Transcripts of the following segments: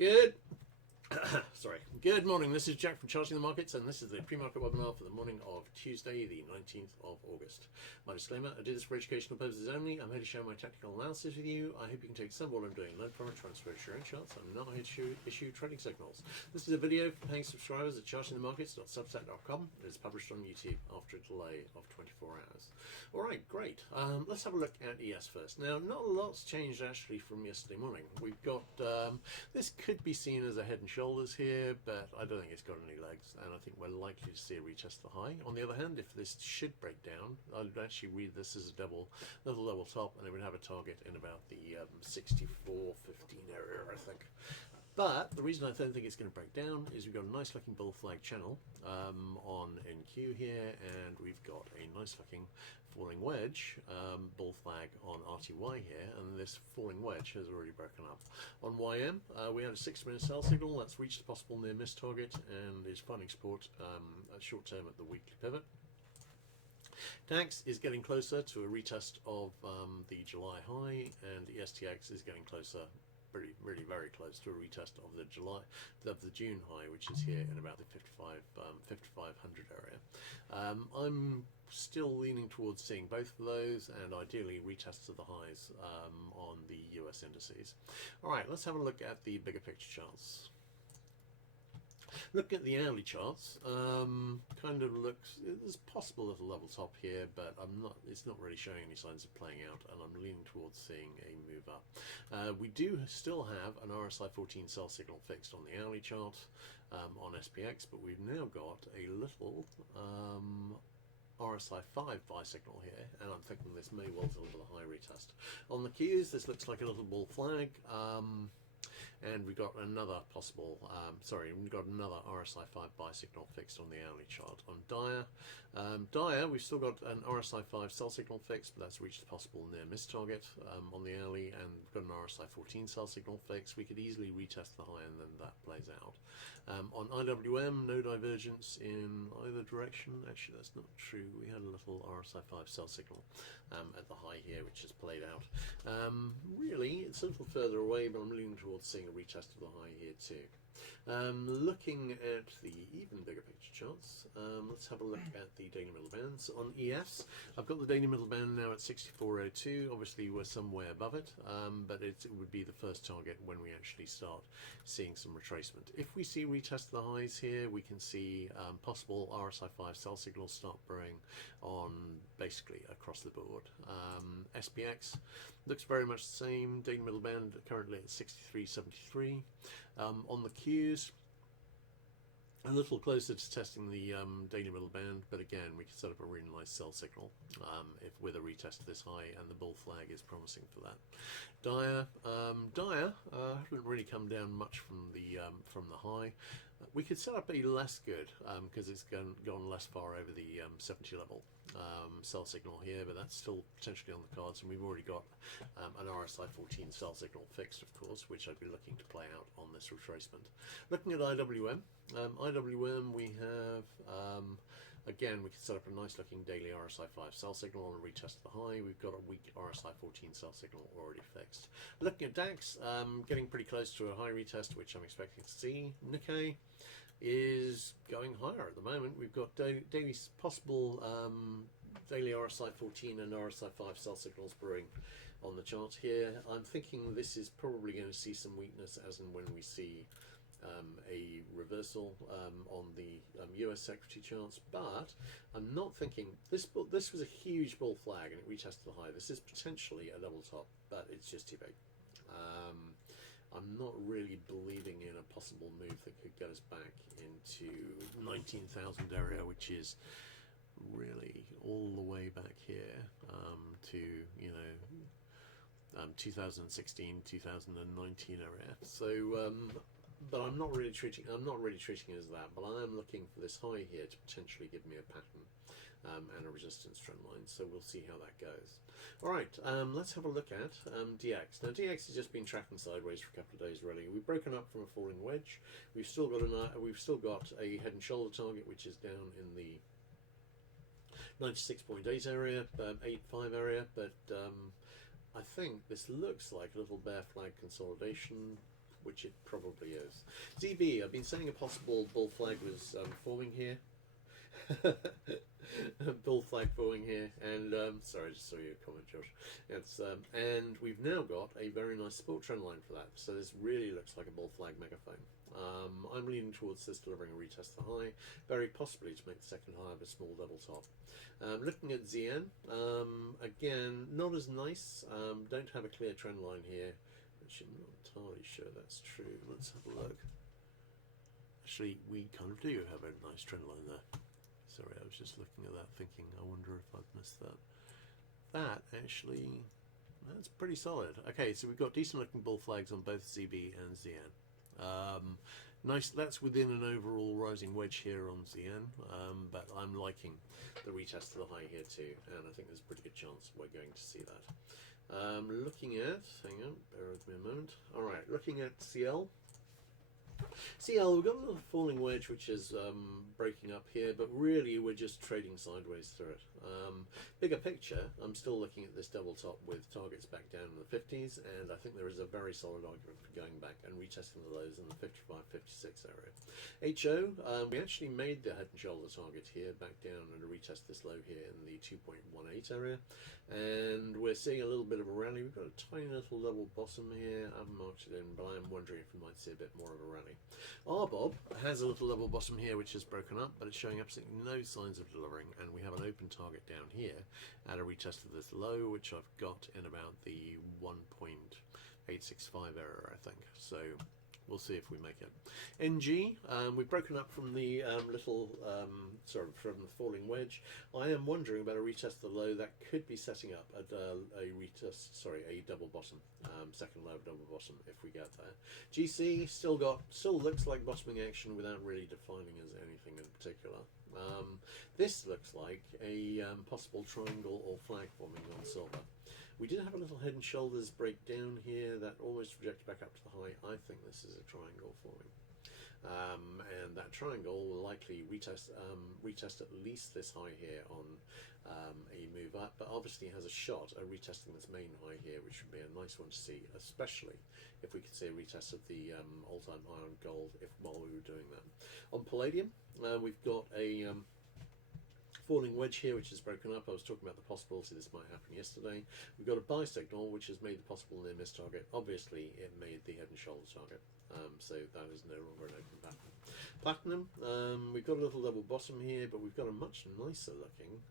Good. Sorry. Good morning. This is Jack from Charting the Markets, and this is the pre-market webinar for the morning of Tuesday, the 19th of August. My disclaimer: I do this for educational purposes only. I'm here to share my technical analysis with you. I hope you can take some of what I'm doing, learn from it, transfer it to your own charts. I'm not here to issue trading signals. This is a video for paying subscribers at chartingthemarkets.substack.com. It is published on YouTube after a delay of 24 hours. All right, great. Let's have a look at ES first. Now, not a lot's changed actually from yesterday morning. We've got this could be seen as a head and shoulders here, but I don't think it's got any legs, and I think we're likely to see a retest of the high. On the other hand, if this should break down, I'd actually read this as a little double top, and it would have a target in about the 64.15 area, I think. But the reason I don't think it's going to break down is we've got a nice looking bull flag channel on NQ here, and we've got a nice looking falling wedge bull flag on RTY here, and this falling wedge has already broken up. On YM, we had a 6-minute sell signal that's reached a possible near miss target and is finding support short term at the weekly pivot. DAX is getting closer to a retest of the July high, and the STX is getting closer, really very close to a retest of the June high, which is here in about the 5500 area. I'm still leaning towards seeing both of those, and ideally retests of the highs on the US indices. All right, let's have a look at the bigger picture charts. Looking at the hourly charts, kind of looks, there's possible little level top here, but it's not really showing any signs of playing out, and I'm leaning towards seeing a move up. We do still have an RSI 14 sell signal fixed on the hourly chart on SPX, but we've now got a little RSI 5 buy signal here, and I'm thinking this may well deliver a high retest. On the Qs, this looks like a little bull flag. And we've got another possible, we've got another RSI 5 buy signal fixed on the hourly chart. On Dire, we've still got an RSI 5 sell signal fixed, but that's reached a possible near miss target on the hourly, and we've got an RSI 14 sell signal fixed. We could easily retest the high, and then that plays out. On IWM, no divergence in either direction. Actually, that's not true. We had a little RSI 5 sell signal at the high here, which has played out. Really, it's a little further away, but I'm leaning towards seeing a retest of the high here too. Looking at the even bigger picture charts, let's have a look at the daily middle bands. On EFs, I've got the daily middle band now at 64.02. Obviously we're somewhere above it, but it would be the first target when we actually start seeing some retracement. If we see retest of the highs here, we can see possible RSI 5 sell signals start brewing on basically across the board. SPX looks very much the same. Daily middle band currently at 63.73. On the Qs, a little closer to testing the daily middle band, but again, we can set up a really nice sell signal if with a retest of this high, and the bull flag is promising for that. Dire haven't really come down much from the high. We could set up a less good because it's gone less far over the 70 level sell signal here, but that's still potentially on the cards, and we've already got an RSI 14 sell signal fixed, of course, which I'd be looking to play out on this retracement. Looking at IWM, we have again, we can set up a nice looking daily RSI 5 sell signal on a retest of the high. We've got a weak RSI 14 sell signal already fixed. Looking at DAX, getting pretty close to a high retest, which I'm expecting to see. Nikkei is going higher at the moment. We've got daily possible daily RSI 14 and RSI 5 sell signals brewing on the chart here. I'm thinking this is probably going to see some weakness as and when we see a reversal on the US equity charts, but I'm not thinking this was a huge bull flag and it retested the high. This is potentially a double top, but it's just too big. I'm not really believing in a possible move that could get us back into 19,000 area, which is really all the way back here to 2016, 2019 area. So but I'm not really treating it as that, but I am looking for this high here to potentially give me a pattern and a resistance trend line, so we'll see how that goes. All right, let's have a look at DX. Now DX has just been tracking sideways for a couple of days really. We've broken up from a falling wedge. We've still got a head and shoulder target, which is down in the 96.8 area, 85 area, but I think this looks like a little bear flag consolidation. which it probably is. ZB, I've been saying a possible bull flag was forming here. Bull flag forming here, and sorry, I just saw your comment, Josh. It's and we've now got a very nice support trend line for that. So this really looks like a bull flag megaphone. I'm leaning towards this delivering a retest to high, very possibly to make the second high of a small double top. Looking at ZN, again, not as nice. Don't have a clear trend line here, which I'm not entirely sure that's true. Let's have a look. Actually, we kind of do have a nice trend line there. Sorry, I was just looking at that thinking, I wonder if I've missed that. That actually, that's pretty solid. Okay, so we've got decent looking bull flags on both ZB and ZN. Nice, that's within an overall rising wedge here on ZN, but I'm liking the retest to the high here too, and I think there's a pretty good chance we're going to see that. Looking at, hang on, bear with me a moment. Alright, looking at CL. CL, we've got a little falling wedge which is breaking up here, but really we're just trading sideways through it. Bigger picture, I'm still looking at this double top with targets back down in the 50s, and I think there is a very solid argument for going back and retesting the lows in the 55-56 area. HO, we actually made the head and shoulder target here, back down and retest this low here in the 2.18 area, and we're seeing a little bit of a rally. We've got a tiny little level bottom here. I haven't marked it in, but I'm wondering if we might see a bit more of a rally. RBOB has a little level bottom here which is broken up, but it's showing absolutely no signs of delivering, and we have an open target down here at a retest of this low, which I've got in about the 1.865 area, I think. So we'll see if we make it. NG, we've broken up from the from the falling wedge. I am wondering about a retest of the low that could be setting up at a double bottom, second low double bottom if we get there. GC still looks like bottoming action without really defining as anything in particular. This looks like a possible triangle or flag forming on silver. We did have a little head and shoulders break down here that almost projected back up to the high. I think this is a triangle forming. And that triangle will likely retest at least this high here on a move up, but obviously has a shot at retesting this main high here, which would be a nice one to see, especially if we could see a retest of the all-time high on gold while we were doing that. On palladium, we've got a falling wedge here which is broken up. I was talking about the possibility this might happen yesterday. We've got a buy signal which has made the possible near miss target. Obviously it made the head and shoulder target, so that is no longer an open pattern. Platinum, we've got a little level bottom here, but we've got a much nicer looking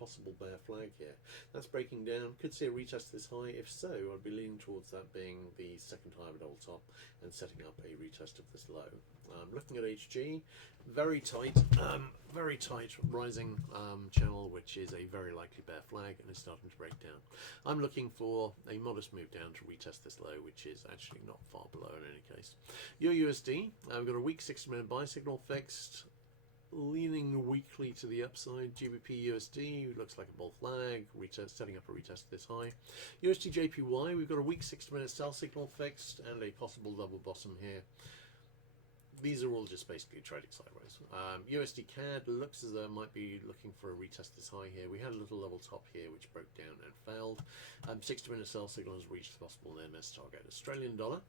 possible bear flag here. That's breaking down. Could see a retest this high. If so, I'd be leaning towards that being the second high of a double top and setting up a retest of this low. Looking at HG, very tight rising channel, which is a very likely bear flag and is starting to break down. I'm looking for a modest move down to retest this low, which is actually not far below in any case. USD, we've got a weak 60-minute buy signal fixed, leaning weakly to the upside. GBP USD looks like a bull flag, setting up a retest this high. USD JPY, we've got a weak 60-minute sell signal fixed and a possible double bottom here. These are all just basically trading sideways. USD CAD looks as though it might be looking for a retest this high here. We had a little level top here which broke down and failed. 60-minute sell signal has reached the possible near miss target. Australian dollar,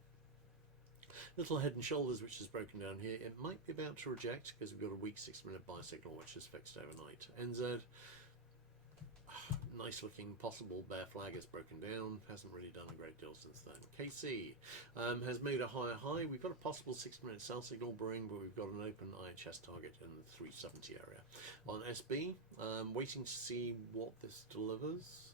little head and shoulders which is broken down here. It might be about to reject because we've got a weak 6-minute buy signal which is fixed overnight. NZ, nice looking possible bear flag is broken down, hasn't really done a great deal since then. KC has made a higher high. We've got a possible 6-minute sell signal brewing, but we've got an open IHS target in the 370 area. On SB, waiting to see what this delivers,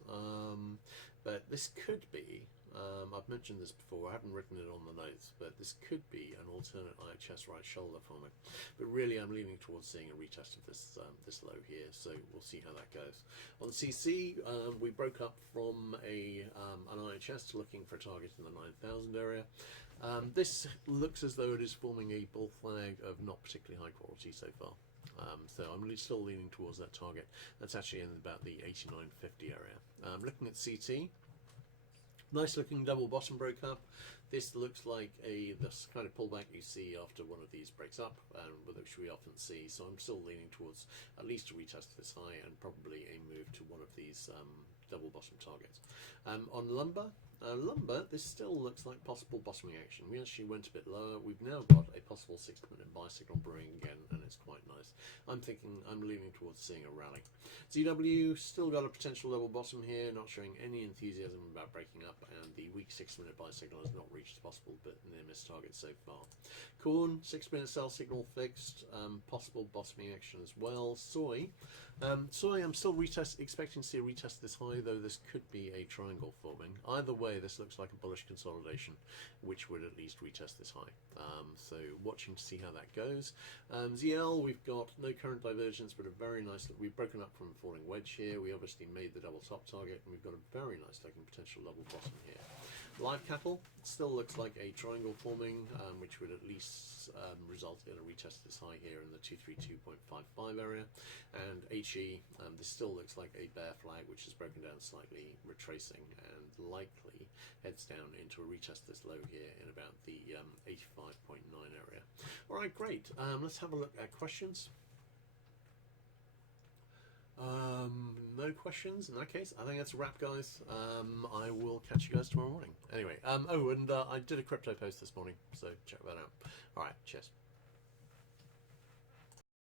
but this could be, I've mentioned this before, I haven't written it on the notes, but this could be an alternate IHS right shoulder for me. But really I'm leaning towards seeing a retest of this this low here, so we'll see how that goes. On CC, we broke up from an IHS to looking for a target in the 9,000 area. This looks as though it is forming a bull flag of not particularly high quality so far. So I'm still leaning towards that target. That's actually in about the 89.50 area. Looking at CT, nice looking double bottom broke up. This looks like this kind of pullback you see after one of these breaks up, which we often see. So I'm still leaning towards at least a retest of this high and probably a move to one of these double bottom targets. On lumber, Lumber, this still looks like possible bottoming action. We actually went a bit lower. We've now got a possible 6-minute buy signal brewing again, and it's quite nice. I'm leaning towards seeing a rally. ZW still got a potential level bottom here, not showing any enthusiasm about breaking up, and the weak 6-minute buy signal has not reached the possible but near miss target so far. Corn, 6-minute sell signal fixed, possible bottoming action as well. Soy, I'm still expecting to see a retest this high, though this could be a triangle forming. Either way, this looks like a bullish consolidation, which would at least retest this high. So watching to see how that goes. ZL, we've got no current divergence, but a very nice look. We've broken up from a falling wedge here. We obviously made the double top target, and we've got a very nice looking potential level bottom here. Live cattle still looks like a triangle forming, which would at least result in a retest of this high here in the 232.55 area. And HE, this still looks like a bear flag, which is broken down slightly, retracing, and likely heads down into a retest this low here in about the 85.9 area. All right, great. Let's have a look at questions. No questions in that case. I think that's a wrap, guys. I will catch you guys tomorrow morning. Anyway, I did a crypto post this morning, so check that out. All right, cheers.